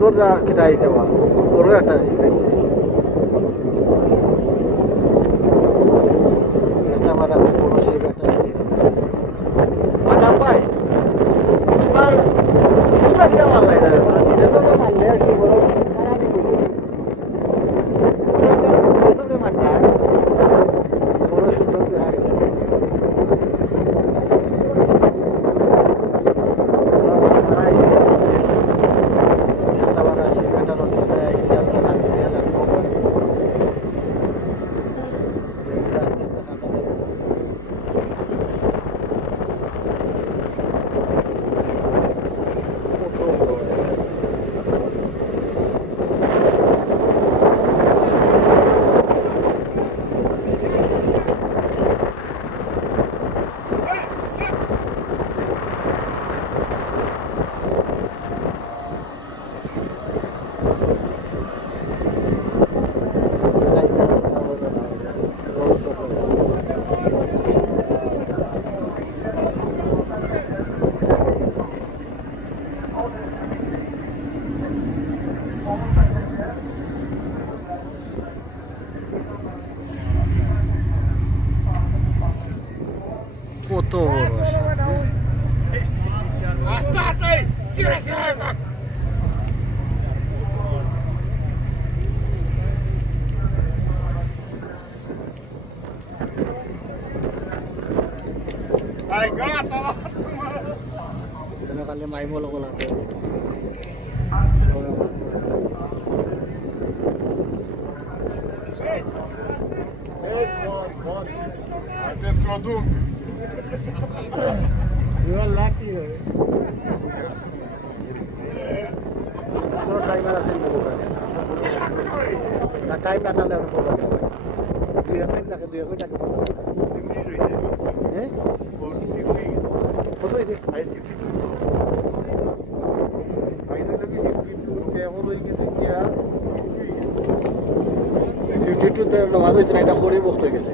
সুন্দর যা কিটা আইছে বা বড় একটা ই পাইছে একটা মারা বড় শিব একটা আইছে আচ্ছা ভাই আর সুন্দর কিটা মারলাই না দিনে সবে মারলে আর কি বড় খারাপ দিনে সবে মারতা বড় সুন্দর দেখা গেল কত বড় এখানে খালি মাইমো লগল আছে টাইমার আছে না টাইম না থাকলে আপনি ফটো দিতে পারেন 2 মিনিট থাকে ফটো দিতে হ্যাঁ কত হয়েছে 52 তে নামাজ হয়েছে না এটা করে বক্ত হয়ে গেছে